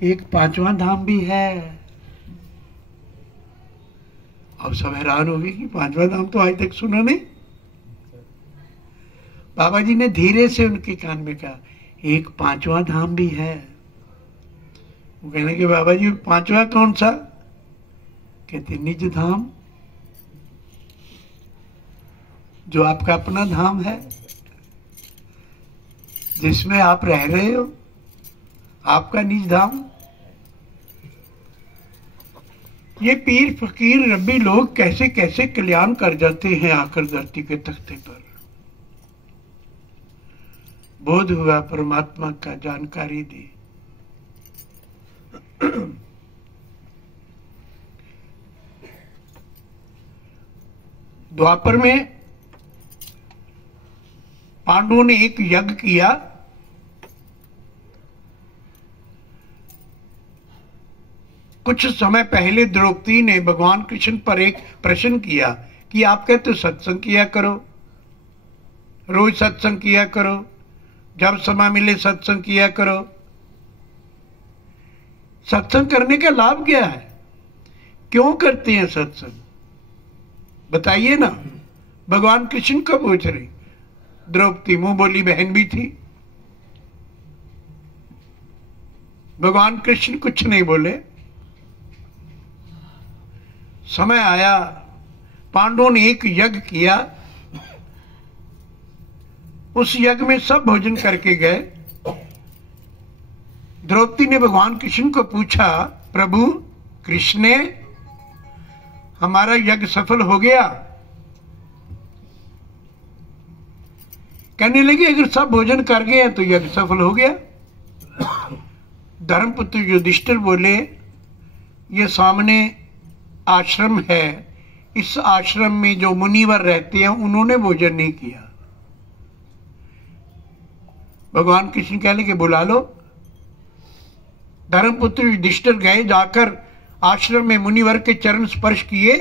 एक पांचवा धाम भी है। अब सब हैरान हो गए कि पांचवा धाम तो आज तक सुना नहीं। बाबा जी ने धीरे से उनके कान में कहा, एक पांचवा धाम भी है। वो कहने के बाबा जी पांचवा कौन सा? कहते निज धाम, जो आपका अपना धाम है, जिसमें आप रह रहे हो, आपका निज धाम। ये पीर फकीर रब्बी लोग कैसे कैसे कल्याण कर जाते हैं आकर धरती के तख्ते पर। बोध हुआ परमात्मा का जानकारी दी। द्वापर में पांडवों ने एक यज्ञ किया। कुछ समय पहले द्रौपदी ने भगवान कृष्ण पर एक प्रश्न किया कि आप कहते सत्संग किया करो, रोज सत्संग किया करो, जब समय मिले सत्संग किया करो। सत्संग करने का लाभ क्या है? क्यों करते हैं सत्संग? बताइए ना। भगवान कृष्ण को पूछ रही। द्रौपदी मुंह बोली बहन भी थी। भगवान कृष्ण कुछ नहीं बोले। समय आया, पांडवों ने एक यज्ञ किया। उस यज्ञ में सब भोजन करके गए। द्रौपदी ने भगवान कृष्ण को पूछा, प्रभु कृष्ण ने हमारा यज्ञ सफल हो गया? कहने लगी अगर सब भोजन कर गए हैं तो यज्ञ सफल हो गया। धर्मपुत्र युधिष्ठिर बोले, ये सामने आश्रम है, इस आश्रम में जो मुनिवर रहते हैं उन्होंने भोजन नहीं किया। भगवान कृष्ण कहने के बुला लो। धर्मपुत्र युधिष्ठिर गए, जाकर आश्रम में मुनिवर के चरण स्पर्श किए।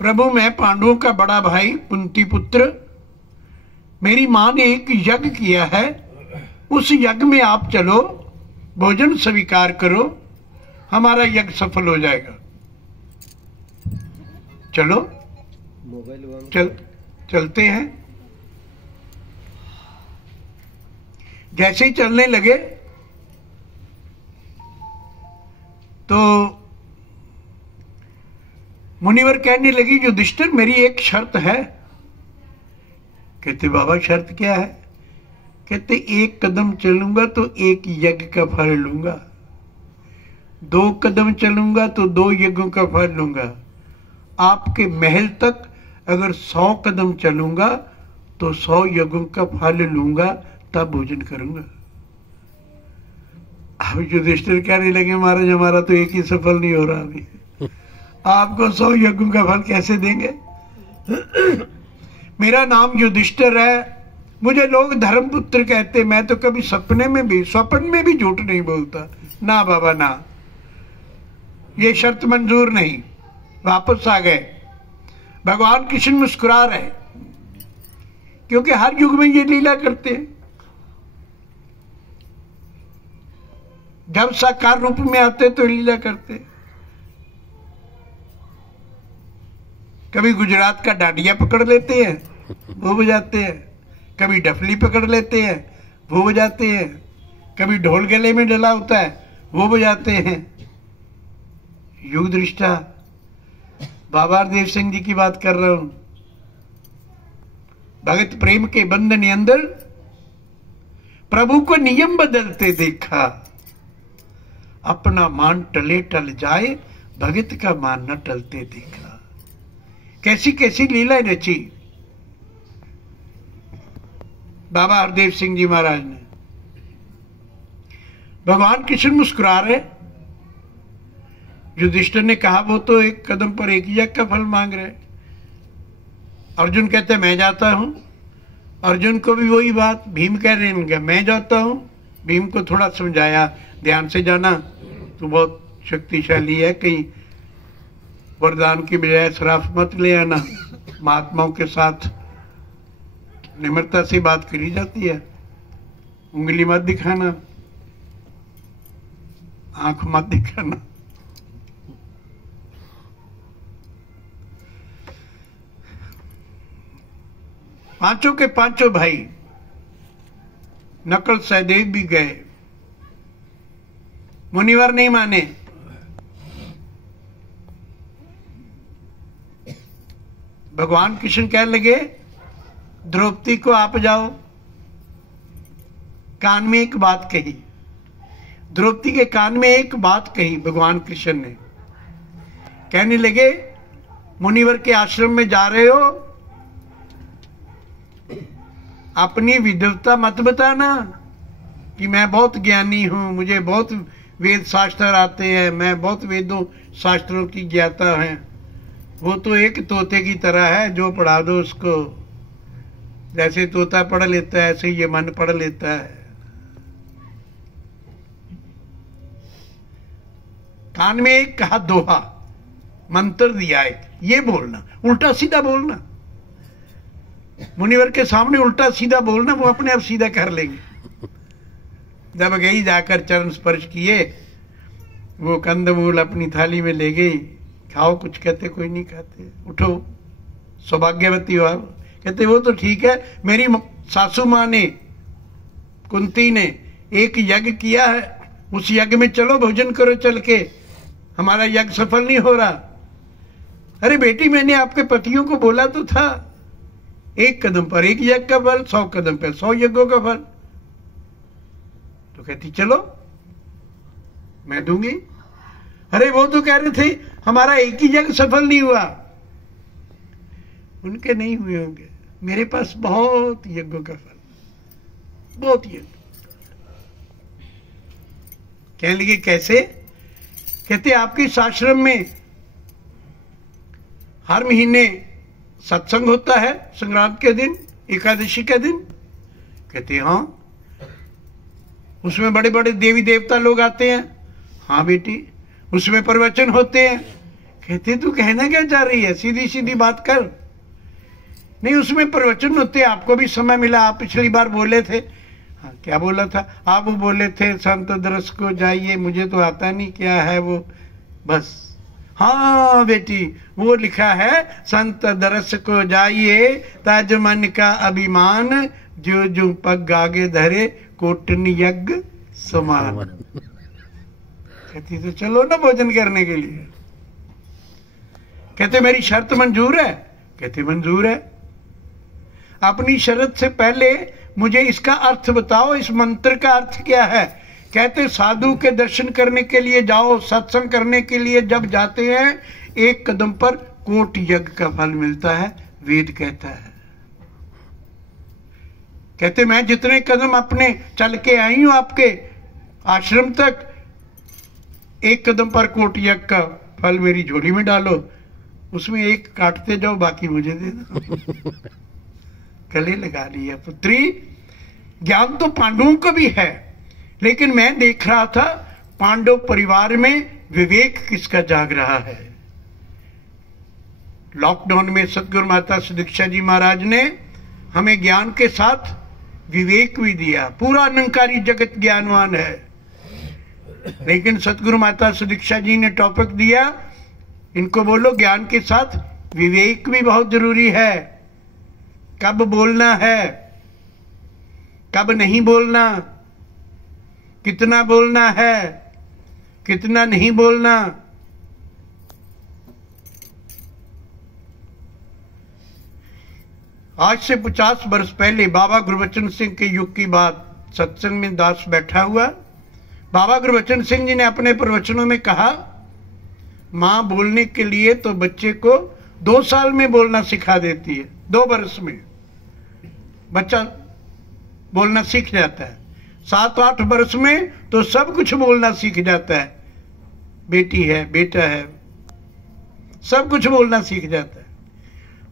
प्रभु मैं पांडवों का बड़ा भाई कुंती पुत्र, मेरी मां ने एक यज्ञ किया है, उस यज्ञ में आप चलो, भोजन स्वीकार करो, हमारा यज्ञ सफल हो जाएगा। चलो चलते हैं। जैसे ही चलने लगे तो मुनिवर कहने लगी युधिष्ठिर मेरी एक शर्त है। कहते बाबा शर्त क्या है? कहते एक कदम चलूंगा तो एक यज्ञ का फल लूंगा, 2 कदम चलूंगा तो 2 यज्ञों का फल लूंगा, आपके महल तक अगर 100 कदम चलूंगा तो 100 यज्ञों का फल लूंगा, तब भोजन करूंगा। अब युधिष्ठिर कहने लगे महाराज हमारा तो एक ही सफल नहीं हो रहा अभी, आपको 100 यज्ञों का फल कैसे देंगे? मेरा नाम युधिष्ठिर है, मुझे लोग धर्मपुत्र कहते, मैं तो कभी स्वप्न में भी झूठ नहीं बोलता। ना बाबा ना, ये शर्त मंजूर नहीं। वापस आ गए। भगवान कृष्ण मुस्कुरा रहे, क्योंकि हर युग में ये लीला करते हैं। जब साकार रूप में आते तो लीला करते। कभी गुजरात का डांडिया पकड़ लेते हैं, वो बजाते हैं, कभी डफली पकड़ लेते हैं, वो बजाते हैं, कभी ढोल गले में डला होता है, वो बजाते हैं। युग दृष्टा बाबा हरदेव सिंह जी की बात कर रहा हूं। भगत प्रेम के बंधन के अंदर प्रभु को नियम बदलते देखा, अपना मान टले टल जाए, भगत का मान न टलते देखा। कैसी कैसी लीला रची बाबा हरदेव सिंह जी महाराज ने। भगवान कृष्ण मुस्कुरा रहे। युधिष्ठिर ने कहा वो तो एक कदम पर एक यज्ञ का फल मांग रहे। अर्जुन कहते मैं जाता हूं। अर्जुन को भी वही बात। भीम कह रहे हैं मैं जाता हूं। भीम को थोड़ा समझाया, ध्यान से जाना, तू बहुत शक्तिशाली है, कहीं वरदान की बजाय श्राप मत ले आना। महात्माओं के साथ निम्रता से बात करी जाती है, उंगली मत दिखाना। आंख मत दिखाना। पांचों के पांचों भाई नकल सहदेव भी गए, मुनिवर नहीं माने। भगवान कृष्ण कहने लगे द्रौपदी को आप जाओ। कान में एक बात कही, द्रौपदी के कान में एक बात कही भगवान कृष्ण ने। कहने लगे मुनिवर के आश्रम में जा रहे हो, अपनी विद्वता मत बताना कि मैं बहुत ज्ञानी हूं, मुझे बहुत वेद शास्त्र आते हैं, मैं बहुत वेदों शास्त्रों की ज्ञाता है। वो तो एक तोते की तरह है, जो पढ़ा दो उसको, जैसे तोता पढ़ लेता है ऐसे ये मन पढ़ लेता है। कान में एक कहा दोहा, मंत्र दिया एक, ये बोलना, उल्टा सीधा बोलना। मुनिवर के सामने उल्टा सीधा बोलना, वो अपने आप सीधा कर लेंगे। जब गई जाकर चरण स्पर्श किए, वो कंदमूल अपनी थाली में ले गई, खाओ, कुछ कहते कोई नहीं खाते, उठो सौभाग्यवती हो आप। कहते वो तो ठीक है, मेरी सासू माँ ने, कुंती ने एक यज्ञ किया है, उस यज्ञ में चलो भोजन करो चल के, हमारा यज्ञ सफल नहीं हो रहा। अरे बेटी मैंने आपके पतियों को बोला तो था, एक कदम पर एक यज्ञ का फल, 100 कदम पर 100 यज्ञों का फल। तो कहती चलो मैं दूंगी। अरे वो तो कह रहे थे हमारा एक ही यज्ञ सफल नहीं हुआ। उनके नहीं हुए होंगे, मेरे पास बहुत यज्ञों का फल, बहुत यज्ञ। कहने लगे कैसे? कहते आपके आश्रम में हर महीने सत्संग होता है, संक्रांत के दिन, एकादशी के दिन। कहते हाँ, उसमें बड़े बड़े देवी देवता लोग आते हैं। हाँ बेटी, उसमें प्रवचन होते हैं। कहते तू कहना क्या चाह रही है, सीधी सीधी बात कर। नहीं, उसमें प्रवचन होते हैं, आपको भी समय मिला, आप पिछली बार बोले थे। हाँ, क्या बोला था? आप बोले थे संत दरस को जाइए, मुझे तो आता नहीं क्या है वो, बस। हाँ बेटी, वो लिखा है संत दरस को जाइए, ताज मन का अभिमान, जो जो पग आगे धरे कोटन यज्ञ समान। कहती तो चलो ना भोजन करने के लिए। कहते मेरी शर्त मंजूर है? कहते मंजूर है। अपनी शर्त से पहले मुझे इसका अर्थ बताओ, इस मंत्र का अर्थ क्या है? कहते साधु के दर्शन करने के लिए जाओ, सत्संग करने के लिए जब जाते हैं, एक कदम पर कोट यज्ञ का फल मिलता है, वेद कहता है। कहते मैं जितने कदम अपने चल के आई हूं आपके आश्रम तक, एक कदम पर कोट यज्ञ का फल मेरी झोली में डालो, उसमें एक काटते जाओ, बाकी मुझे दे दो। गले लगा लिया। पुत्री, ज्ञान तो पांडवों को भी है, लेकिन मैं देख रहा था पांडव परिवार में विवेक किसका जाग रहा है। लॉकडाउन में सतगुरु माता सुदीक्षा जी महाराज ने हमें ज्ञान के साथ विवेक भी दिया। पूरा निरंकारी जगत ज्ञानवान है, लेकिन सतगुरु माता सुदीक्षा जी ने टॉपिक दिया, इनको बोलो ज्ञान के साथ विवेक भी बहुत जरूरी है। कब बोलना है, कब नहीं बोलना, कितना बोलना है, कितना नहीं बोलना। आज से 50 वर्ष पहले बाबा गुरबचन सिंह के युग की बात, सत्संग में दास बैठा हुआ। बाबा गुरबचन सिंह जी ने अपने प्रवचनों में कहा, मां बोलने के लिए तो बच्चे को 2 साल में बोलना सिखा देती है, 2 वर्ष में बच्चा बोलना सीख जाता है, 7-8 वर्ष में तो सब कुछ बोलना सीख जाता है। बेटी है, बेटा है, सब कुछ बोलना सीख जाता है।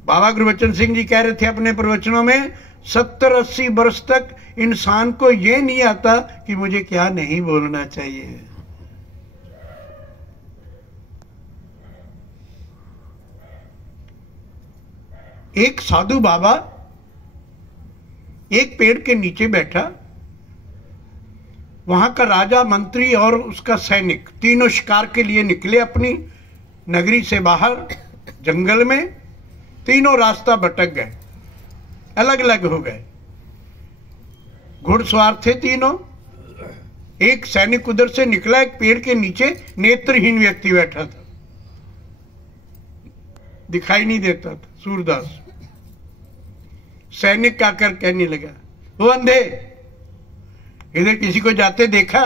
बाबा गुरबचन सिंह जी कह रहे थे अपने प्रवचनों में, 70-80 वर्ष तक इंसान को यह नहीं आता कि मुझे क्या नहीं बोलना चाहिए। एक साधु बाबा एक पेड़ के नीचे बैठा, वहां का राजा, मंत्री और उसका सैनिक तीनों शिकार के लिए निकले अपनी नगरी से बाहर जंगल में। तीनों रास्ता भटक गए, अलग अलग हो गए। घुड़सवार थे तीनों। एक सैनिक उधर से निकला, एक पेड़ के नीचे नेत्रहीन व्यक्ति बैठा था, दिखाई नहीं देता था, सूरदास। सैनिक आकर कहने लगा, वो अंधे, इधर किसी को जाते देखा?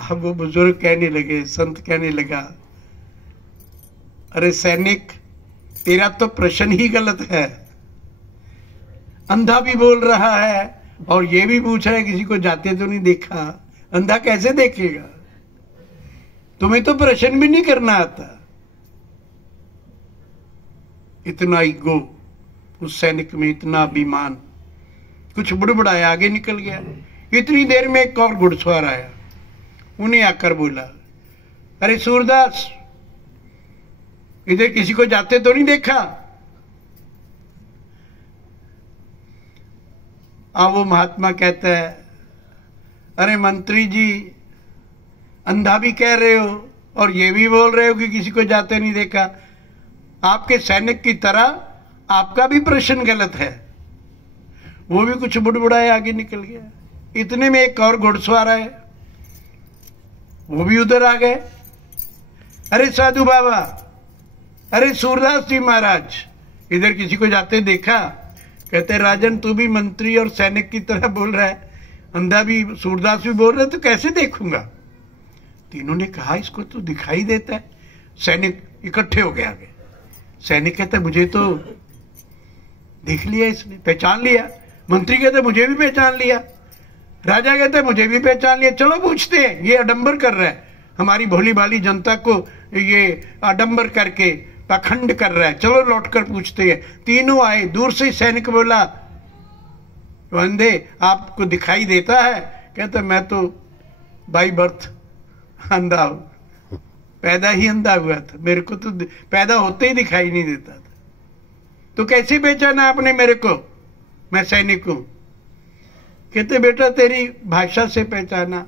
अब वो बुजुर्ग कहने लगे, संत कहने लगा, अरे सैनिक, तेरा तो प्रश्न ही गलत है। अंधा भी बोल रहा है और ये भी पूछ रहा है किसी को जाते तो नहीं देखा। अंधा कैसे देखेगा? तुम्हें तो प्रश्न भी नहीं करना आता। इतना ईगो उस सैनिक में, इतना अभिमान। कुछ बुड़बुड़ाया, आगे निकल गया। इतनी देर में एक और घुड़सवार आया, उन्हें आकर बोला, अरे सूरदास, इधर किसी को जाते तो नहीं देखा? अब वो महात्मा कहता है, अरे मंत्री जी, अंधा भी कह रहे हो और ये भी बोल रहे हो कि किसी को जाते नहीं देखा। आपके सैनिक की तरह आपका भी प्रश्न गलत है। वो भी कुछ बुड़बुड़ाया, आगे निकल गया। इतने में एक और घुड़सवार आए, वो भी उधर आ गए। अरे साधु बाबा, अरे सूरदास जी महाराज, इधर किसी को जाते देखा? कहते, राजन, तू भी मंत्री और सैनिक की तरह बोल रहा है, अंधा भी, सूरदास भी बोल रहा है, तो कैसे देखूंगा? तीनों ने कहा, इसको तो दिखाई देता है। सैनिक इकट्ठे हो गए आगे। सैनिक कहते, मुझे तो देख लिया, इसने पहचान लिया। मंत्री कहते, मुझे भी पहचान लिया। राजा कहते, मुझे भी पहचान लिया। चलो पूछते हैं, ये आडंबर कर रहा है, हमारी भोली भाली जनता को ये आडंबर करके पाखंड कर रहा है। चलो लौट कर पूछते हैं। तीनों आए। दूर से सैनिक बोला, अंधे, आपको दिखाई देता है? कहता, मैं तो बाई बर्थ अंधा हूं, पैदा ही अंधा हुआ था, मेरे को तो पैदा होते ही दिखाई नहीं देता था। तो कैसे पहचाना आपने मेरे को? मैं सैनिक हूं। कहते, बेटा, तेरी भाषा से पहचाना।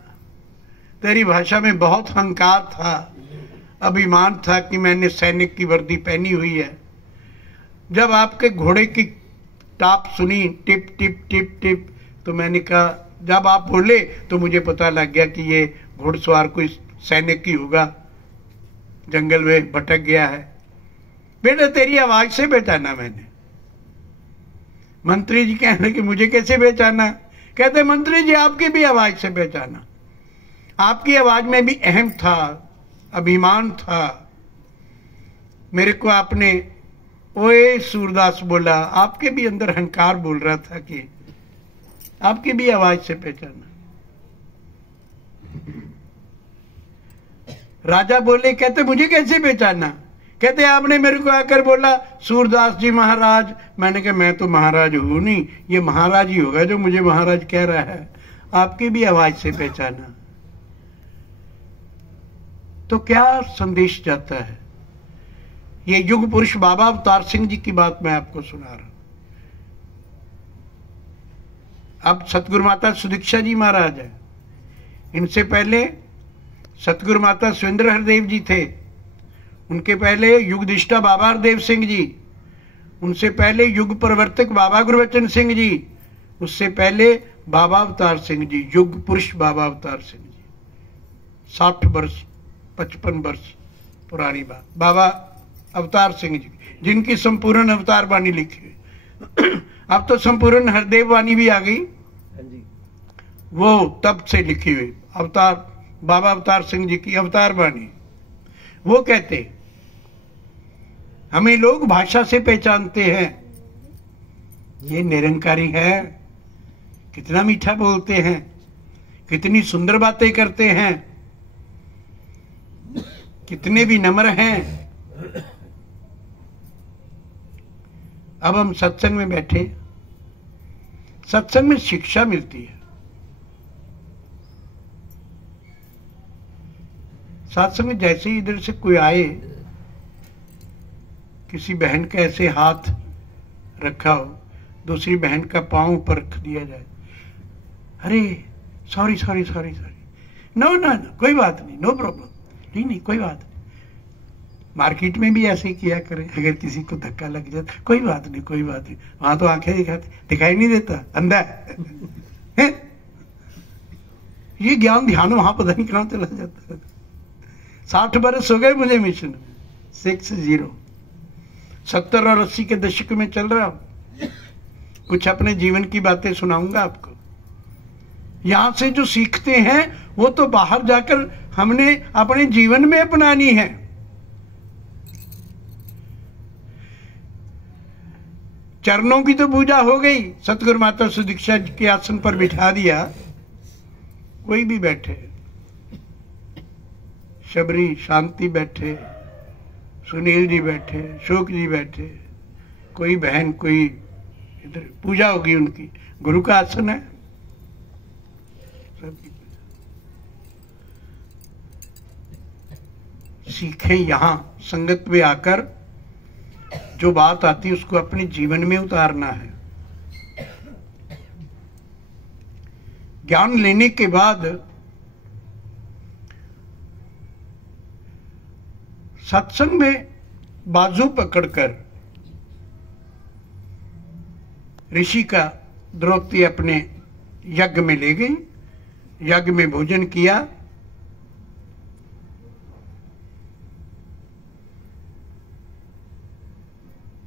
तेरी भाषा में बहुत अहंकार था, अभिमान था कि मैंने सैनिक की वर्दी पहनी हुई है। जब आपके घोड़े की टाप सुनी, टिप टिप टिप टिप, तो मैंने कहा, जब आप बोले तो मुझे पता लग गया कि ये घुड़सवार कोई सैनिक ही होगा, जंगल में भटक गया है। बेटा, तेरी आवाज से पहचाना मैंने। मंत्री जी कहने कि मुझे कैसे पहचाना? कहते, मंत्री जी, आपकी भी आवाज से पहचाना। आपकी आवाज में भी अहम था, अभिमान था। मेरे को आपने ओए सूरदास बोला, आपके भी अंदर अहंकार बोल रहा था कि आपकी भी आवाज से पहचाना। राजा बोले, कहते, मुझे कैसे पहचाना? कहते, आपने मेरे को आकर बोला, सूरदास जी महाराज। मैंने कहा, मैं तो महाराज हूं नहीं, ये महाराज ही होगा जो मुझे महाराज कह रहा है। आपकी भी आवाज से पहचाना। तो क्या संदेश जाता है? ये युग पुरुष बाबा अवतार सिंह जी की बात मैं आपको सुना रहा हूं। अब सतगुरु माता सुदीक्षा जी महाराज है। इनसे पहले सतगुरु माता सुरेंद्र हरदेव जी थे। उनके पहले युगदिष्टा बाबा हरदेव सिंह जी। उनसे पहले युग प्रवर्तक बाबा गुरबचन सिंह जी। उससे पहले बाबा अवतार सिंह जी, युग पुरुष बाबा अवतार सिंह जी। 60 वर्ष 55 वर्ष पुरानी बात। बाबा अवतार सिंह जी, जिनकी संपूर्ण अवतार वाणी लिखी हुई। अब तो संपूर्ण हरदेव वाणी भी आ गई, वो तब से लिखी हुई अवतार, बाबा अवतार सिंह जी की अवतार वाणी। वो कहते, हमें लोग भाषा से पहचानते हैं, ये निरंकारी है, कितना मीठा बोलते हैं, कितनी सुंदर बातें करते हैं, कितने भी नम्र हैं। अब हम सत्संग में बैठे, सत्संग में शिक्षा मिलती है। सत्संग में जैसे ही इधर से कोई आए, किसी बहन का ऐसे हाथ रखा हो, दूसरी बहन का पांव पर रख दिया जाए, अरे sorry sorry sorry sorry, no no no, कोई बात नहीं, नो प्रॉब्लम, नहीं नहीं कोई बात नहीं। मार्केट में भी ऐसे ही किया करें, अगर किसी को धक्का लग जाता, कोई बात नहीं कोई बात नहीं, वहां तो आंखें दिखाई नहीं देता, अंधा है। ये ज्ञान ध्यान वहां पता नहीं कहां चला जाता है। 60 बरस हो गए मुझे मिशन में, 60, 70 और 80 के दशक में चल रहा हूं। कुछ अपने जीवन की बातें सुनाऊंगा आपको। यहां से जो सीखते हैं वो तो बाहर जाकर हमने अपने जीवन में अपनानी है। चरणों की तो पूजा हो गई, सतगुरु माता सुदीक्षा जी के आसन पर बिठा दिया, कोई भी बैठे, शबरी शांति बैठे, सुनील जी बैठे, अशोक जी बैठे, कोई बहन, कोई इधर पूजा होगी उनकी, गुरु का आसन है। सीखें यहां संगत में आकर, जो बात आती है उसको अपने जीवन में उतारना है। ज्ञान लेने के बाद सत्संग में बाजू पकड़कर ऋषि का द्रौपदी अपने यज्ञ में ले गई, यज्ञ में भोजन किया।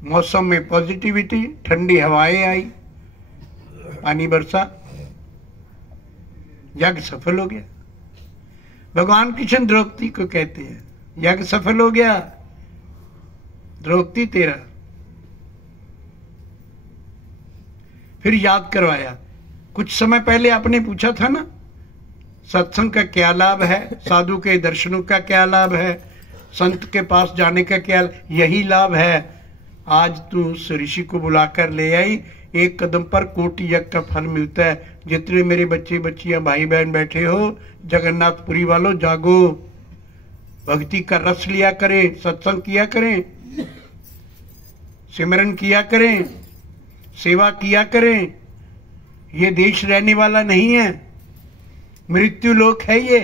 मौसम में पॉजिटिविटी, ठंडी हवाएं आई, पानी बरसा, यज्ञ सफल हो गया। भगवान कृष्ण द्रौपदी को कहते हैं, यज्ञ सफल हो गया द्रौपदी तेरा। फिर याद करवाया, कुछ समय पहले आपने पूछा था ना, सत्संग का क्या लाभ है, साधु के दर्शनों का क्या लाभ है, संत के पास जाने का क्या, यही लाभ है। आज तू उस ऋषि को बुलाकर ले आई, एक कदम पर कोटि यज्ञ का फल मिलता है। जितने मेरे बच्चे बच्चियां भाई बहन बैठे हो, जगन्नाथपुरी वालों जागो, भक्ति का रस लिया करें, सत्संग किया करें, सिमरन किया करें, सेवा किया करें। ये देश रहने वाला नहीं है, मृत्यु लोक है ये।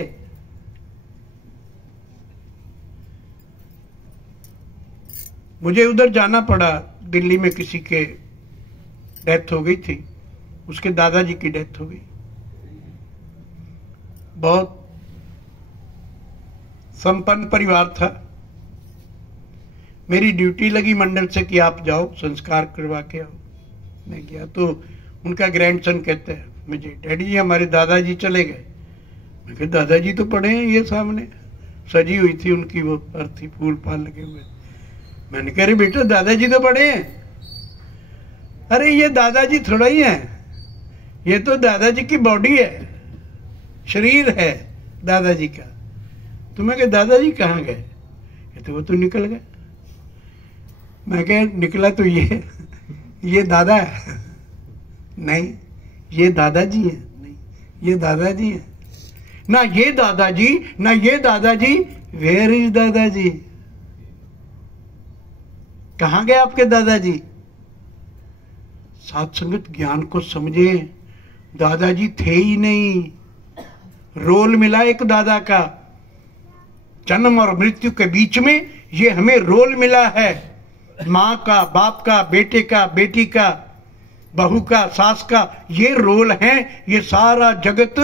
मुझे उधर जाना पड़ा, दिल्ली में किसी के डेथ हो गई थी, उसके दादाजी की डेथ हो गई। बहुत संपन्न परिवार था। मेरी ड्यूटी लगी मंडल से कि आप जाओ संस्कार करवा के आओ। मैं गया तो उनका ग्रैंडसन कहता है मुझे, डैडी जी हमारे दादाजी चले गए। मैं कहा दादाजी तो पड़े हैं ये सामने, सजी हुई थी उनकी वो अर्थी, फूल फाल लगे हुए। मैंने कह रही बेटा दादाजी तो पड़े हैं। अरे ये दादाजी थोड़ा ही है, ये तो दादाजी की बॉडी है, शरीर है दादाजी का। तो मैं कहा दादाजी कहाँ गए? तो वो तो निकल गए। मैं कह निकला तो ये दादा है, नहीं ये दादाजी है, नहीं ये दादाजी है, ना ये दादाजी ना ये दादाजी। वेयर इज दादाजी? कहाँ गए आपके दादाजी? साथ संगत ज्ञान को समझे, दादाजी थे ही नहीं, रोल मिला एक दादा का। जन्म और मृत्यु के बीच में ये हमें रोल मिला है, माँ का, बाप का, बेटे का, बेटी का, बहू का, सास का, ये रोल है। ये सारा जगत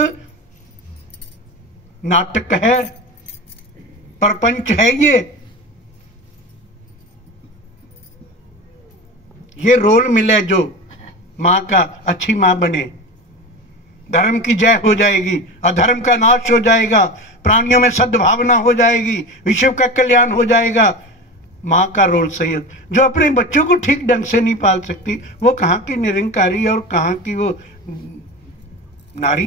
नाटक है, प्रपंच है। ये रोल मिले जो माँ का, अच्छी माँ बने, धर्म की जय हो जाएगी, अधर्म का नाश हो जाएगा, प्राणियों में सद्भावना हो जाएगी, विश्व का कल्याण हो जाएगा। माँ का रोल सही है। जो अपने बच्चों को ठीक ढंग से नहीं पाल सकती, वो कहाँ की निरंकारी और कहाँ की वो नारी?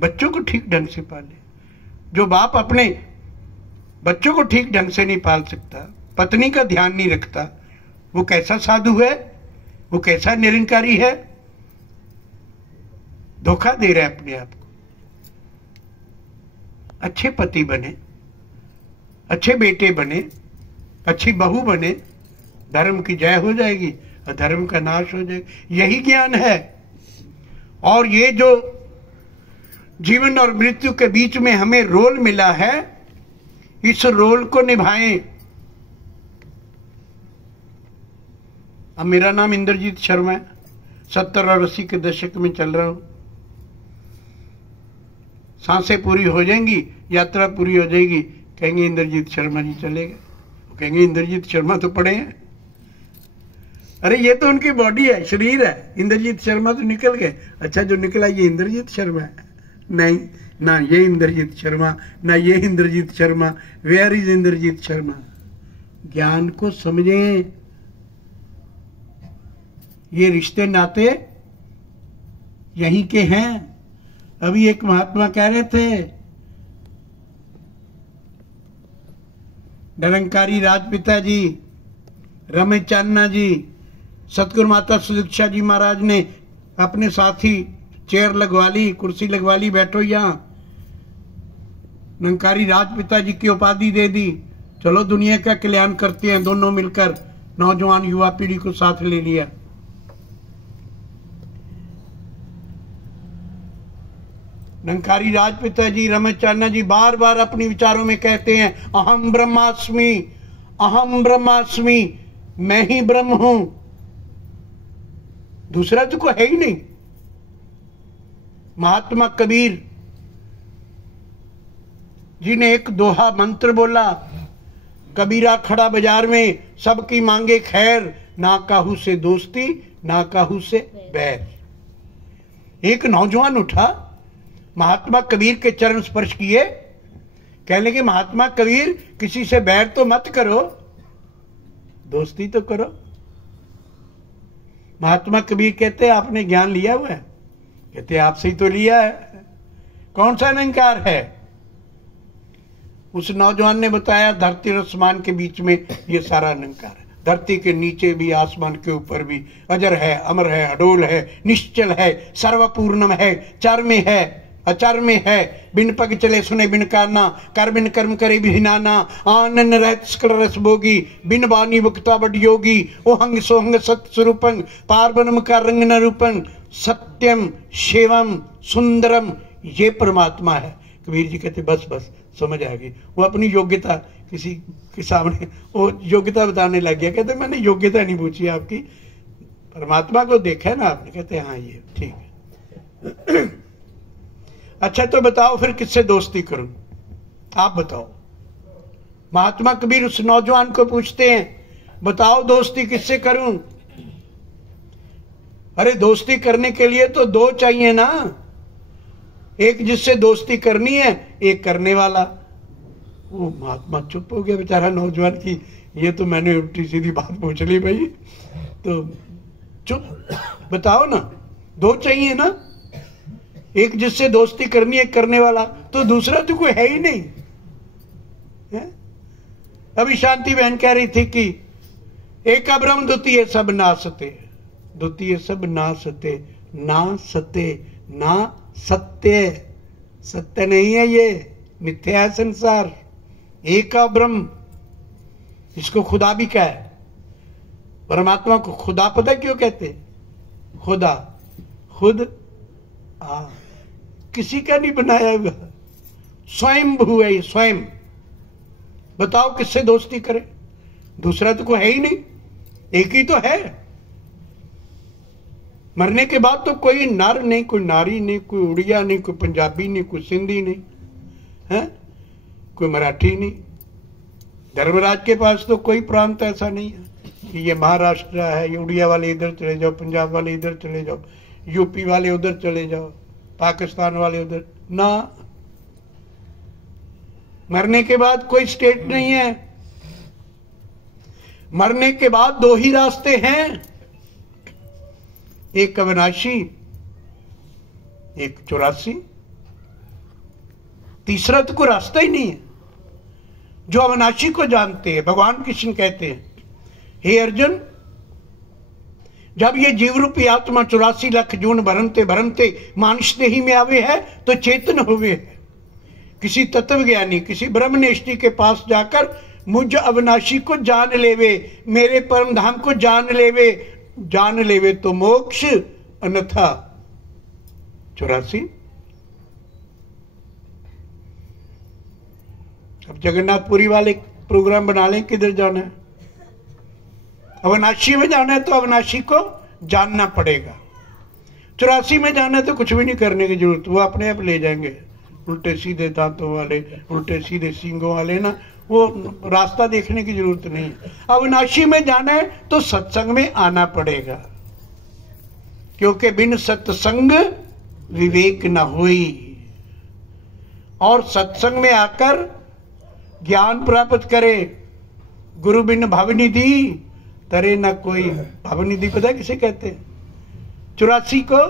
बच्चों को ठीक ढंग से पाले। जो बाप अपने बच्चों को ठीक ढंग से नहीं पाल सकता, पत्नी का ध्यान नहीं रखता, वो कैसा साधु है? वो कैसा निरंकारी है? धोखा दे रहा है अपने आप को। अच्छे पति बने, अच्छे बेटे बने, अच्छी बहू बने, धर्म की जय हो जाएगी, अधर्म का नाश हो जाएगा। यही ज्ञान है। और ये जो जीवन और मृत्यु के बीच में हमें रोल मिला है, इस रोल को निभाएं। अब मेरा नाम इंद्रजीत शर्मा है, 70 और 80 के दशक में चल रहा हूं। सांसें पूरी हो जाएंगी, यात्रा पूरी हो जाएगी, कहेंगे इंद्रजीत शर्मा जी चले गए। कहेंगे इंद्रजीत शर्मा तो पड़े हैं। अरे ये तो उनकी बॉडी है, शरीर है, इंद्रजीत शर्मा तो निकल गए। अच्छा जो निकला ये इंद्रजीत शर्मा है? नहीं, ना ये इंद्रजीत शर्मा, ना ये इंद्रजीत शर्मा। Where is Indrajit Sharma? ज्ञान को समझें। ये रिश्ते नाते यहीं के हैं। अभी एक महात्मा कह रहे थे, निरंकारी राजपिता जी, रमेश चांदना जी, सतगुरु माता सुदीक्षा जी महाराज ने अपने साथी चेयर लगवा ली, कुर्सी लगवा ली, बैठो यहाँ। निरंकारी राजपिता जी की उपाधि दे दी। चलो दुनिया का कल्याण करते हैं दोनों मिलकर। नौजवान युवा पीढ़ी को साथ ले लिया। निरंकारी राजपिता जी, रमेश चांदना जी बार बार अपने विचारों में कहते हैं, अहम ब्रह्मास्मि, अहम ब्रह्मास्मि, मैं ही ब्रह्म हूं, दूसरा तो कोई है ही नहीं। महात्मा कबीर जी ने एक दोहा मंत्र बोला, कबीरा खड़ा बाजार में, सबकी मांगे खैर, ना काहू से दोस्ती, ना काहू से बैर। एक नौजवान उठा, महात्मा कबीर के चरण स्पर्श किए, कहने लगे महात्मा कबीर किसी से बैर तो मत करो, दोस्ती तो करो। महात्मा कबीर कहते आपने ज्ञान लिया हुआ है? कहते आपसे ही तो लिया है, कौन सा अहंकार है? उस नौजवान ने बताया, धरती और आसमान के बीच में ये सारा अहंकार है। धरती के नीचे भी, आसमान के ऊपर भी, अजर है, अमर है, अडोल है, निश्चल है, सर्वपूर्णम है, चर में है, अचर में है, बिन पग चले सुने बिन काना, कर बिन कर्म करे बिनाना, आनंद रहत सकल रस भोगी, बिन बानी वक्ता बड योगी, ओहंग सोहंग सत स्वरूपं, पार्वनम का रंग न रूपं, सत्यम शिवम सुंदरम, ये परमात्मा है। कबीर जी कहते बस बस समझ आ गई। वो अपनी योग्यता किसी के सामने वो योग्यता बताने लग गया। कहते मैंने योग्यता नहीं पूछी आपकी, परमात्मा को देखा ना आपने? कहते हाँ ये ठीक है। अच्छा तो बताओ फिर किससे दोस्ती करूं? आप बताओ। महात्मा कबीर उस नौजवान को पूछते हैं, बताओ दोस्ती किससे करूं? अरे दोस्ती करने के लिए तो दो चाहिए ना, एक जिससे दोस्ती करनी है, एक करने वाला। वो महात्मा चुप हो गया बेचारा नौजवान की, ये तो मैंने उल्टी सीधी बात पूछ ली भाई, तो चुप। बताओ ना, दो चाहिए ना, एक जिससे दोस्ती करनी है, करने वाला, तो दूसरा तो कोई है ही नहीं है? अभी शांति बहन कह रही थी कि एक ब्रह्म द्वितीय सब नासते, द्वितीय सब नासते, ना सते ना सत्य, सत्य नहीं है, ये मिथ्या है संसार। एक ब्रह्म, इसको खुदा भी क्या है? परमात्मा को खुदा पता क्यों कहते? खुदा खुद किसी का नहीं बनाया हुआ, स्वयं भू है, स्वयं। बताओ किससे दोस्ती करे? दूसरा तो कोई है ही नहीं, एक ही तो है। मरने के बाद तो कोई नर नहीं, कोई नारी नहीं, कोई उड़िया नहीं, कोई पंजाबी नहीं, कोई सिंधी नहीं है, कोई मराठी नहीं। धर्मराज के पास तो कोई प्रांत ऐसा नहीं है कि ये महाराष्ट्र है, ये उड़िया वाले इधर चले जाओ, पंजाब वाले इधर चले जाओ, यूपी वाले उधर चले जाओ, पाकिस्तान वाले उधर ना। मरने के बाद कोई स्टेट नहीं है। मरने के बाद दो ही रास्ते हैं, एक अविनाशी, एक 84। तीसरा तो कोई रास्ता ही नहीं है। जो अविनाशी को जानते हैं, भगवान कृष्ण कहते हैं, हे अर्जुन, जब ये जीव रूपी आत्मा 84 लाख जून भरमते भरमते मानुष देही में आवे है तो चेतन हुए है। किसी तत्वज्ञानी, किसी ब्रह्मनिष्ठ के पास जाकर मुझ अविनाशी को जान लेवे, मेरे परम धाम को जान लेवे तो मोक्ष, अन्यथा 84। जगन्नाथपुरी वाले प्रोग्राम बना लें, किधर जाना है। अविनाशी में जाना है तो अविनाशी को जानना पड़ेगा। 84 में जाना है तो कुछ भी नहीं करने की जरूरत, वो अपने आप ले जाएंगे। उल्टे सीधे दांतों वाले, उल्टे सीधे सींगों वाले ना, वो रास्ता देखने की जरूरत नहीं। अविनाशी में जाना है तो सत्संग में आना पड़ेगा, क्योंकि बिन सत्संग विवेक न हुई। और सत्संग में आकर ज्ञान प्राप्त करे। गुरु बिन भवनिधि तरे न कोई। भवनिधि पता है किसे कहते हैं? 84 को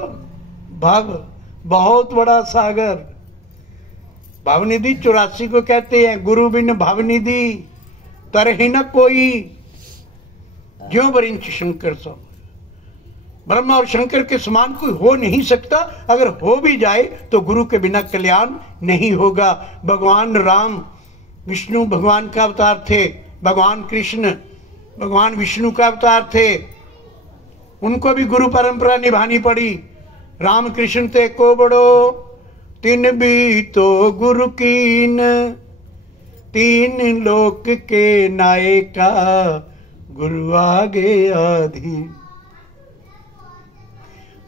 भव, बहुत बड़ा सागर। भवनिधि 84 को कहते हैं। गुरु बिन भवनिधि तरहि न कोई, ज्यों बरिंच शंकर सो। ब्रह्मा और शंकर के समान कोई हो नहीं सकता। अगर हो भी जाए तो गुरु के बिना कल्याण नहीं होगा। भगवान राम विष्णु भगवान का अवतार थे, भगवान कृष्ण भगवान विष्णु का अवतार थे। उनको भी गुरु परंपरा निभानी पड़ी। राम कृष्ण ते को बड़ो तीन भी तो गुरु कीन, तीन लोक के नायका गुरु आगे आधीन।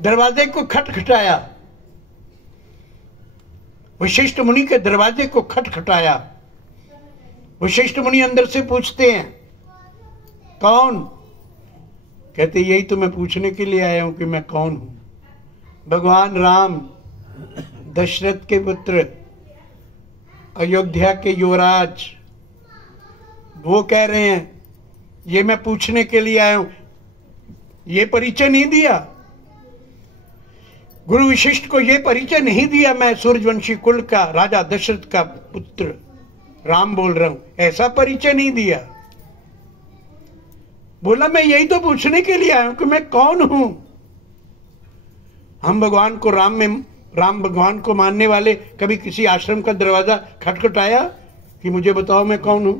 दरवाजे को खटखटाया, वशिष्ठ मुनि के दरवाजे को खटखटाया। वशिष्ठ मुनि अंदर से पूछते हैं, कौन? कहते यही तो मैं पूछने के लिए आया हूं कि मैं कौन हूं। भगवान राम, दशरथ के पुत्र, अयोध्या के युवराज, वो कह रहे हैं ये मैं पूछने के लिए आया हूं। ये परिचय नहीं दिया गुरु वशिष्ठ को, ये परिचय नहीं दिया मैं सूर्यवंशी कुल का राजा दशरथ का पुत्र राम बोल रहा हूं, ऐसा परिचय नहीं दिया। बोला मैं यही तो पूछने के लिए आया हूं कि मैं कौन हूं। हम भगवान को राम भगवान को मानने वाले कभी किसी आश्रम का दरवाजा खटखटाया कि मुझे बताओ मैं कौन हूं?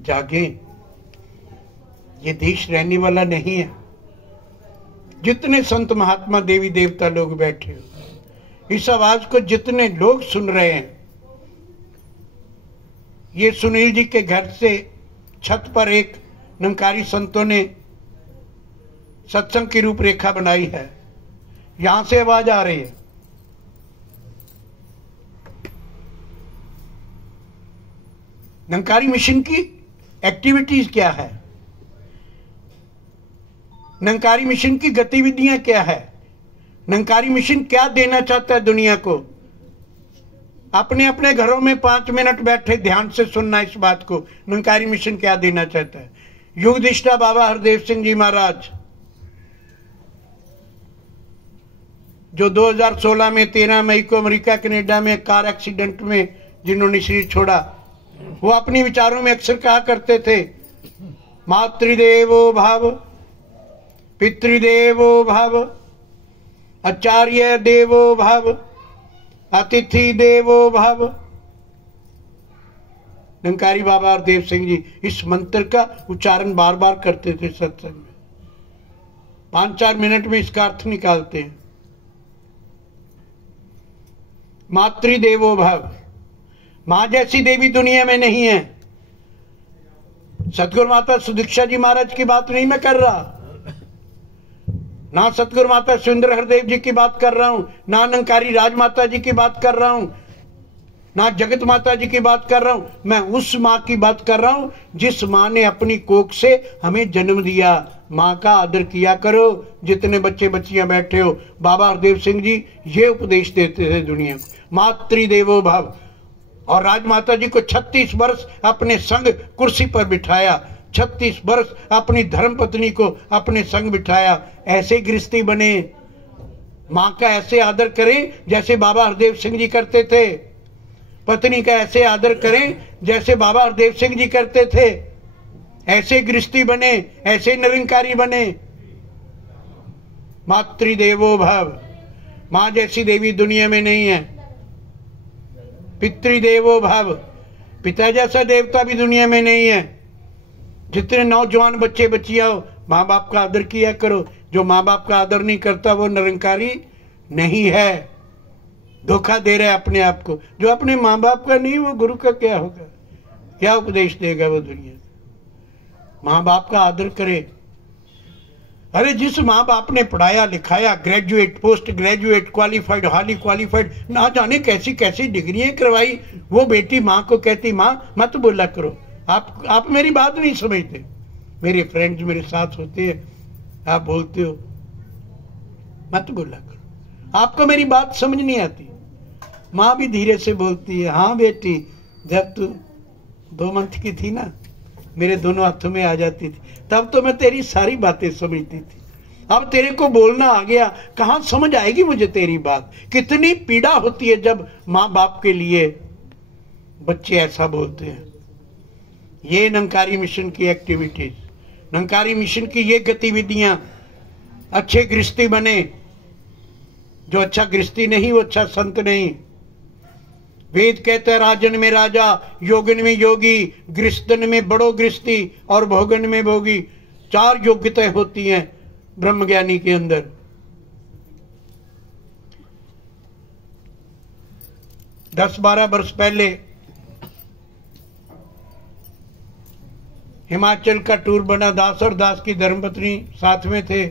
जागे, ये देश रहने वाला नहीं है। जितने संत महात्मा देवी देवता लोग बैठे हो, इस आवाज को जितने लोग सुन रहे हैं, ये सुनील जी के घर से छत पर एक निरंकारी संतों ने सत्संग की रूपरेखा बनाई है। यहां से आवाज आ रही है। निरंकारी मिशन की एक्टिविटीज क्या है, निरंकारी मिशन की गतिविधियां क्या है, निरंकारी मिशन क्या देना चाहता है दुनिया को। अपने अपने घरों में 5 मिनट बैठे ध्यान से सुनना इस बात को, निरंकारी मिशन क्या देना चाहता है। युगदिष्टा बाबा हरदेव सिंह जी महाराज, जो 2016 में 13 मई को अमेरिका कनाडा में कार एक्सीडेंट में जिन्होंने शरीर छोड़ा, वो अपने विचारों में अक्सर कहा करते थे, मातृदेवो भव, पितृदेवो भव, आचार्य देवो भव, अतिथि देवो भव। निरंकारी बाबा हरदेव सिंह जी इस मंत्र का उच्चारण बार बार करते थे सत्संग में। 5-4 मिनट में इसका अर्थ निकालते हैं। मातृदेवो भव, मां जैसी देवी दुनिया में नहीं है। सतगुरु माता सुदीक्षा जी महाराज की बात नहीं मैं कर रहा, ना सतगुरु माता सुंदर हरदेव जी की बात कर रहा हूं, ना निरंकारी राजमाता जी की बात कर रहा हूं, ना जगत माता जी की बात कर रहा हूं। मैं उस मां की बात कर रहा हूं जिस मां ने अपनी कोख से हमें जन्म दिया। मां का आदर किया करो। जितने बच्चे बच्चियां बैठे हो, बाबा हरदेव सिंह जी ये उपदेश देते थे दुनिया को, मातृदेवो भव। और राजमाता जी को 36 वर्ष अपने संग कुर्सी पर बिठाया, 36 वर्ष अपनी धर्म पत्नी को अपने संग बिठाया। ऐसे गृहस्थी बने, मां का ऐसे आदर करें जैसे बाबा हरदेव सिंह जी करते थे, पत्नी का ऐसे आदर करें जैसे बाबा हरदेव सिंह जी करते थे। ऐसे गृहस्थी बने, ऐसे निरंकारी बने। मातृदेवो भव, मां जैसी देवी दुनिया में नहीं है। पितृदेवो भव, पिता जैसा देवता भी दुनिया में नहीं है। जितने नौजवान बच्चे बच्चियां हो, माँ बाप का आदर किया करो। जो माँ बाप का आदर नहीं करता वो निरंकारी नहीं है। धोखा दे रहा है अपने आप को। जो अपने माँ बाप का नहीं, वो गुरु का क्या होगा? क्या उपदेश देगा वो दुनिया? माँ बाप का आदर करे। अरे जिस माँ बाप ने पढ़ाया लिखाया, graduate, post graduate, qualified, highly qualified, ना जाने कैसी कैसी डिग्रियां करवाई, वो बेटी माँ को कहती, माँ मत बोला करो, आप मेरी बात नहीं समझते। मेरे फ्रेंड्स मेरे साथ होते हैं, आप बोलते हो मत बोला करो, आपको मेरी बात समझ नहीं आती। माँ भी धीरे से बोलती है, हाँ बेटी, जब तू 2 मंथ की थी ना, मेरे दोनों हाथों में आ जाती थी, तब तो मैं तेरी सारी बातें समझती थी। अब तेरे को बोलना आ गया, कहाँ समझ आएगी मुझे तेरी बात। कितनी पीड़ा होती है जब माँ बाप के लिए बच्चे ऐसा बोलते हैं। ये निरंकारी मिशन की एक्टिविटीज, निरंकारी मिशन की ये गतिविधियां, अच्छे गृहस्थी बने। जो अच्छा गृहस्थी नहीं वो अच्छा संत नहीं। वेद कहता है, राजन में राजा, योगन में योगी, गृहस्थन में बड़ो गृहस्थी और भोगन में भोगी। 4 योग्यताएं होती हैं ब्रह्मज्ञानी के अंदर। दस 12 वर्ष पहले हिमाचल का टूर बना, दास और दास की धर्मपत्नी साथ में थे।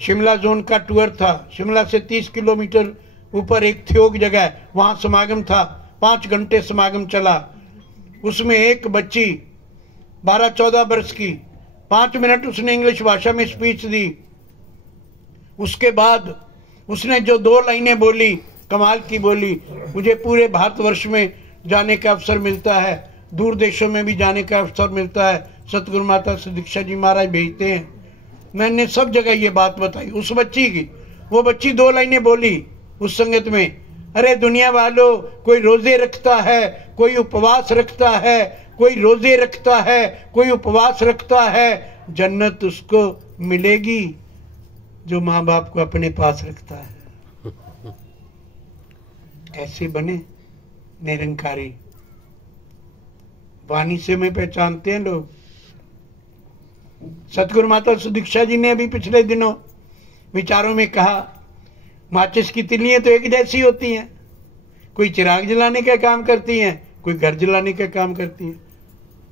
शिमला जोन का टूर था। शिमला से 30 किलोमीटर ऊपर एक थ्योग जगह है, वहां समागम था। 5 घंटे समागम चला। उसमें एक बच्ची 12-14 वर्ष की 5 मिनट उसने इंग्लिश भाषा में स्पीच दी। उसके बाद उसने जो 2 लाइनें बोली, कमाल की बोली, मुझे पूरे भारतवर्ष में जाने का अवसर मिलता है, दूर देशों में भी जाने का अवसर मिलता है, सतगुरु माता सुदीक्षा जी महाराज भेजते हैं। मैंने सब जगह ये बात बताई उस बच्ची की। वो बच्ची 2 लाइनें बोली उस संगत में, अरे दुनिया वालों, कोई रोजे रखता है, कोई उपवास रखता है, कोई रोजे रखता है, कोई उपवास रखता है, जन्नत उसको मिलेगी जो माँ बाप को अपने पास रखता है। ऐसे बने निरंकारी। वाणी से में पहचानते हैं लोग। सतगुरु माता सुदीक्षा जी ने अभी पिछले दिनों विचारों में कहा, माचिस की तिलियां तो एक जैसी होती हैं, कोई चिराग जलाने का काम करती हैं, कोई घर जलाने का काम करती हैं।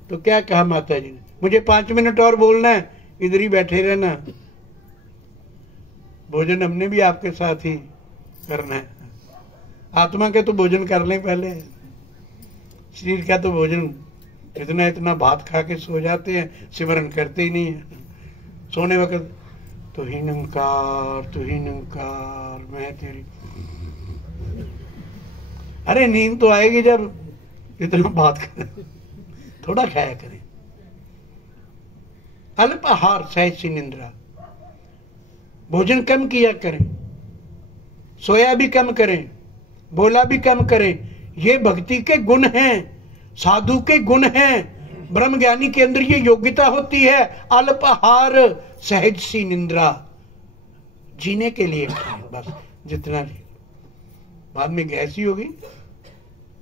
तो क्या कहा माता जी ने, मुझे 5 मिनट और बोलना है, इधर ही बैठे रहना, भोजन हमने भी आपके साथ ही करना है। आत्मा के तो भोजन कर लें पहले, शरीर का तो भोजन इतना इतना भात खा के सो जाते हैं, सिमरन करते ही नहीं है। सोने वक्त तू ही निरंकार, तू ही निरंकार, मैं तेरी। अरे नींद तो आएगी जब इतना बात करें, थोड़ा खाया करें। अल्प आहार सहज निंद्रा, भोजन कम किया करें, सोया भी कम करें, बोला भी कम करें। ये भक्ति के गुण हैं, साधु के गुण हैं। ब्रह्मज्ञानी के अंदर ये योग्यता होती है, अल्प आहार सहज सी निंद्रा। जीने के लिए खाएं बस, जितना ले, बाद में गैस ही होगी,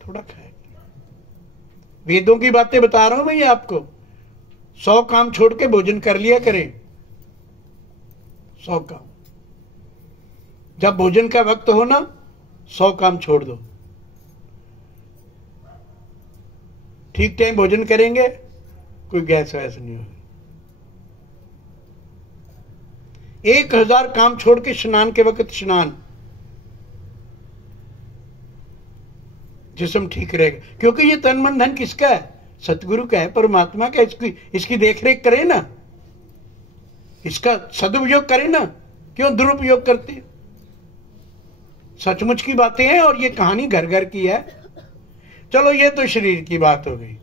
थोड़ा खाएं। वेदों की बातें बता रहा हूं मैं ये आपको। 100 काम छोड़ के भोजन कर लिया करें, 100 काम। जब भोजन का वक्त हो ना, 100 काम छोड़ दो। ठीक टाइम भोजन करेंगे, कोई गैस वैस नहीं होगी। 1000 काम छोड़ के स्नान के वक्त स्नान, जिस्म ठीक रहेगा। क्योंकि ये तन मन धन किसका है? सतगुरु का है, परमात्मा का। इसकी देखरेख करें ना, इसका सदुपयोग करें ना, क्यों दुरुपयोग करते हैं? सचमुच की बातें हैं और ये कहानी घर घर की है। चलो ये तो शरीर की बात हो गई।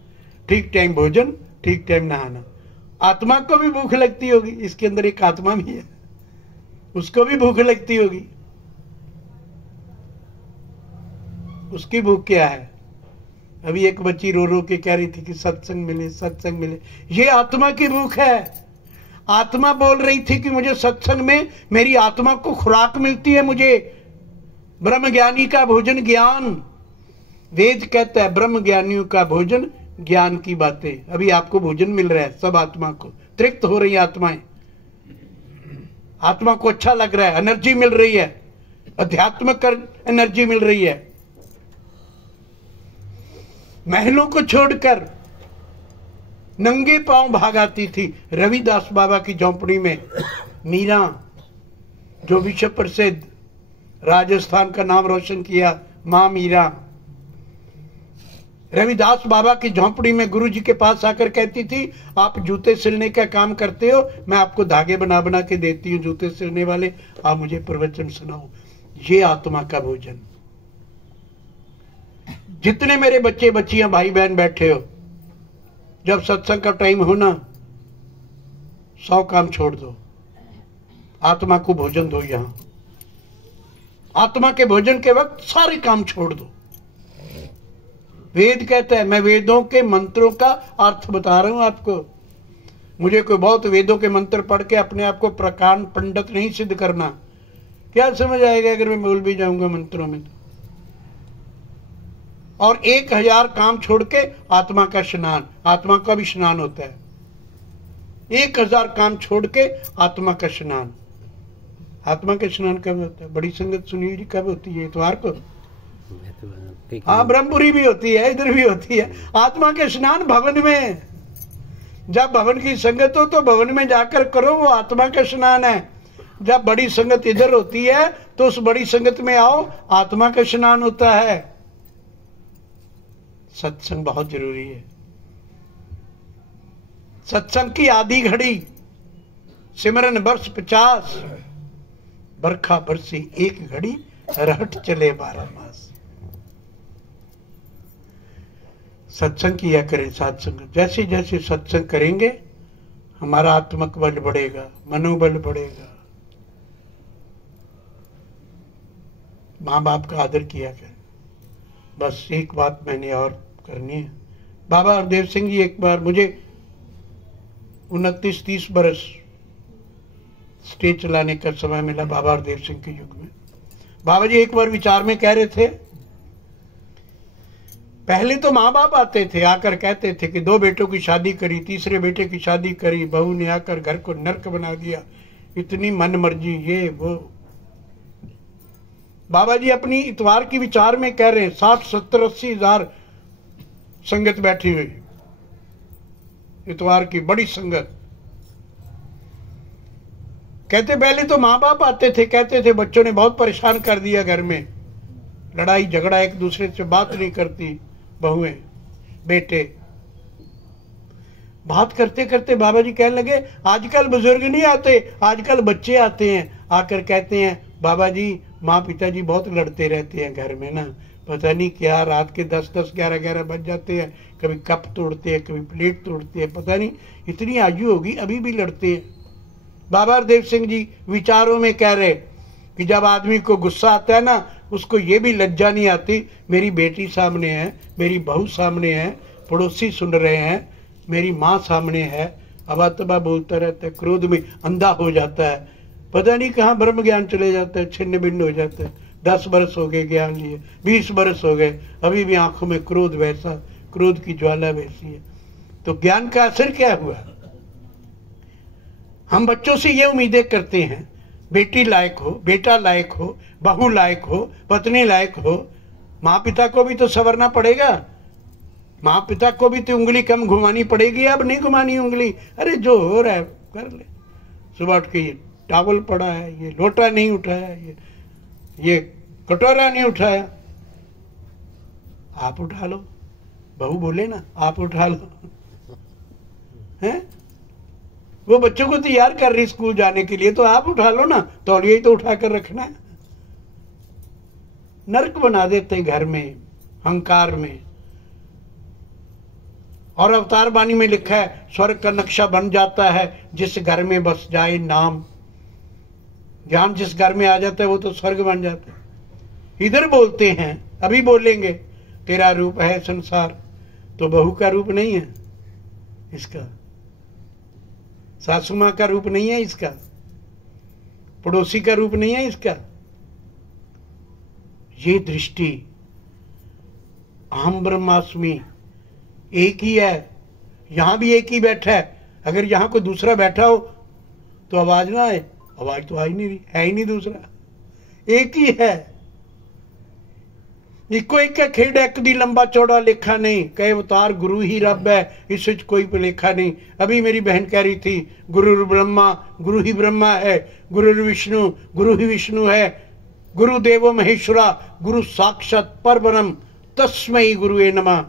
ठीक टाइम भोजन, ठीक टाइम नहाना। आत्मा को भी भूख लगती होगी, इसके अंदर एक आत्मा भी है, उसको भी भूख लगती होगी। उसकी भूख क्या है? अभी एक बच्ची रो रो के कह रही थी कि सत्संग मिले, सत्संग मिले। ये आत्मा की भूख है। आत्मा बोल रही थी कि मुझे सत्संग में मेरी आत्मा को खुराक मिलती है, मुझे ब्रह्म ज्ञानी का भोजन ज्ञान। वेद कहता है ब्रह्म ज्ञानियों का भोजन ज्ञान की बातें। अभी आपको भोजन मिल रहा है, सब आत्मा को तृप्त हो रही है। आत्माएं, आत्मा को अच्छा लग रहा है, एनर्जी मिल रही है। अध्यात्मक एनर्जी मिल रही है। महलों को छोड़कर नंगे पांव भाग आती थी। रविदास बाबा की झोंपड़ी में मीरा, जो विश्व प्रसिद्ध, राजस्थान का नाम रोशन किया, मां मीरा, रविदास बाबा की झोंपड़ी में गुरु जी के पास आकर कहती थी, आप जूते सिलने का काम करते हो, मैं आपको धागे बना बना के देती हूँ जूते सिलने वाले, आप मुझे प्रवचन सुनाओ। ये आत्मा का भोजन। जितने मेरे बच्चे बच्चियां भाई बहन बैठे हो, जब सत्संग का टाइम हो ना, 100 काम छोड़ दो, आत्मा को भोजन दो। यहां आत्मा के भोजन के वक्त सारे काम छोड़ दो। वेद कहता है, मैं वेदों के मंत्रों का अर्थ बता रहा हूं आपको। मुझे कोई बहुत वेदों के मंत्र पढ़ के अपने आप को प्रकांड पंडित नहीं सिद्ध करना। क्या समझ आएगा अगर मैं बोल भी जाऊंगा मंत्रों में तो। और 1000 काम छोड़ के आत्मा का स्नान, आत्मा का भी स्नान होता है। 1000 काम छोड़ के आत्मा का स्नान। आत्मा का स्नान कब होता है? बड़ी संगत सुनी जी कब होती है? इतवार को। हाँ, ब्रह्मपुरी भी होती है, इधर भी होती है। आत्मा के स्नान भवन में, जब भवन की संगत हो तो भवन में जाकर करो, वो आत्मा का स्नान है। जब बड़ी संगत इधर होती है तो उस बड़ी संगत में आओ, आत्मा का स्नान होता है। सत्संग बहुत जरूरी है। सत्संग की आधी घड़ी, सिमरन वर्ष 50, बरखा बरसी 1 घड़ी, रहट चले 12 मास। सत्संग किया करें, सत्संग। जैसे जैसे सत्संग करेंगे हमारा आत्मक बल बढ़ेगा, मनोबल बढ़ेगा। माँ बाप का आदर किया करें। बस एक बात मैंने और करनी है। बाबा हरदेव सिंह जी, एक बार मुझे 29-30 बरस स्टेज चलाने का समय मिला बाबा हरदेव सिंह के युग में। बाबा जी एक बार विचार में कह रहे थे, पहले तो माँ बाप आते थे, आकर कहते थे कि 2 बेटों की शादी करी, तीसरे बेटे की शादी करी, बहू ने आकर घर को नर्क बना दिया, इतनी मन मर्जी, ये वो। बाबा जी अपनी इतवार की विचार में कह रहे हैं, 60, 70, 80 हजार संगत बैठी हुई, इतवार की बड़ी संगत। कहते पहले तो माँ बाप आते थे, कहते थे बच्चों ने बहुत परेशान कर दिया, घर में लड़ाई झगड़ा, एक दूसरे से बात नहीं करती बहुएं बेटे। बात करते करते बाबा जी कहने लगे, आजकल बुजुर्ग नहीं आते, आजकल बच्चे आते हैं। आकर कहते हैं, बाबा जी माँ पिताजी बहुत लड़ते रहते हैं घर में ना, पता नहीं क्या, रात के 10-10, 11-11 बज जाते हैं, कभी कप तोड़ते हैं, कभी प्लेट तोड़ते हैं, पता नहीं इतनी आयु होगी अभी भी लड़ते हैं। बाबा हरदेव सिंह जी विचारों में कह रहे कि जब आदमी को गुस्सा आता है ना, उसको ये भी लज्जा नहीं आती, मेरी बेटी सामने है, मेरी बहू सामने है, पड़ोसी सुन रहे हैं, मेरी माँ सामने है, अबा तबा बोलता रहता है, क्रोध में अंधा हो जाता है, पता नहीं कहाँ ब्रह्म ज्ञान चले जाता है, छिन्न भिन्न हो जाता है। 10 बरस हो गए ज्ञान लिए, 20 बरस हो गए, अभी भी आंखों में क्रोध वैसा, क्रोध की ज्वाला वैसी है। तो ज्ञान का असर क्या हुआ? हम बच्चों से ये उम्मीदें करते हैं, बेटी लायक हो, बेटा लायक हो, बहू लायक हो, पत्नी लायक हो। माँ पिता को भी तो संवरना पड़ेगा, माँ पिता को भी तो उंगली कम घुमानी पड़ेगी। अब नहीं घुमानी उंगली, अरे जो हो रहा है कर ले। सुबह उठ के ये टॉवल पड़ा है, ये लोटा नहीं उठाया, ये कटोरा नहीं उठाया, आप उठा लो। बहू बोले ना, आप उठा लो। हैं? वो बच्चों को तैयार कर रही स्कूल जाने के लिए, तो आप उठा लो ना, तौलिया ही तो उठा कर रखना है। नरक बना देते हैं घर में, अहंकार में। और अवतार वाणी में लिखा है, स्वर्ग का नक्शा बन जाता है जिस घर में बस जाए नाम। ज्ञान जिस घर में आ जाता है वो तो स्वर्ग बन जाता है। इधर बोलते हैं, अभी बोलेंगे, तेरा रूप है संसार, तो बहू का रूप नहीं है इसका, सासू मां का रूप नहीं है इसका, पड़ोसी का रूप नहीं है इसका। ये दृष्टि, अहम ब्रह्मास्मि एक ही है, यहां भी एक ही बैठा है। अगर यहां कोई दूसरा बैठा हो तो आवाज ना आए, आवाज तो आ ही नहीं रही, है ही नहीं दूसरा, एक ही है। इको एक है खेड, एक दी लंबा चौड़ा लेखा नहीं, कई अवतार गुरु ही रब है, इस विच कोई भुलेखा नहीं। अभी मेरी बहन कह रही थी गुरु ब्रह्मा, गुरु ही ब्रह्मा है, गुरु विष्णु, गुरु ही विष्णु है, गुरु देवो महेश्वरा, गुरु साक्षात परब्रह्म, तस्मै गुरुवे नमः।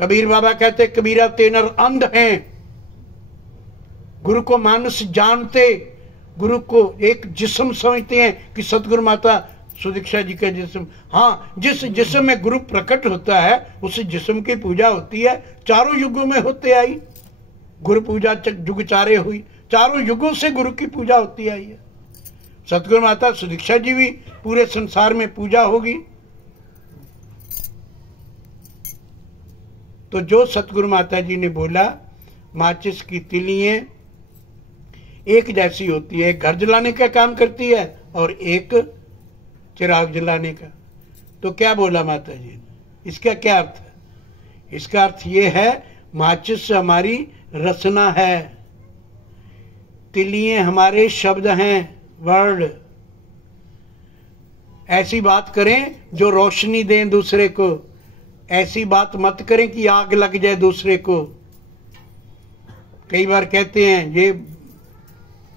कबीर बाबा कहते कबीरा तेनर अंध हैं, गुरु को मानस जानते, गुरु को एक जिस्म समझते हैं कि सतगुरु माता सुदीक्षा जी का जिस्म। हाँ, जिस जिस्म में गुरु प्रकट होता है उस जिस्म की पूजा होती है, चारों युगों में होते आई। गुरु पूजा जुग चारे हुई, चारों युगों से गुरु की पूजा होती आई है। सतगुरु माता सुदीक्षा जी भी पूरे संसार में पूजा होगी। तो जो सतगुरु माता जी ने बोला, माचिस की तिलियां एक जैसी होती है, घर जलाने का काम करती है और एक चिराग जलाने का। तो क्या बोला माता जी ने, इसका क्या अर्थ है? इसका अर्थ ये है माचिस हमारी रचना है, तिलियां हमारे शब्द हैं, वर्ड। ऐसी बात करें जो रोशनी दें दूसरे को, ऐसी बात मत करें कि आग लग जाए दूसरे को। कई बार कहते हैं ये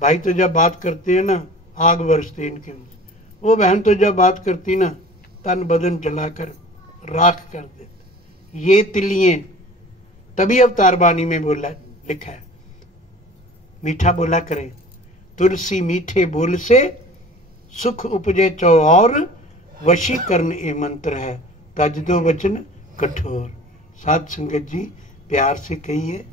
भाई तो जब बात करते हैं ना आग बरसती इनके, वो बहन तो जब बात करती ना तन बदन जलाकर राख कर देते। ये तिलियां तभी अवतार बानी में बोला लिखा है, मीठा बोला करें, तुलसी मीठे बोल से सुख उपजे चौर, वशीकरण ए मंत्र है, तज दो वचन कठोर। साध संगत जी प्यार से कहिए।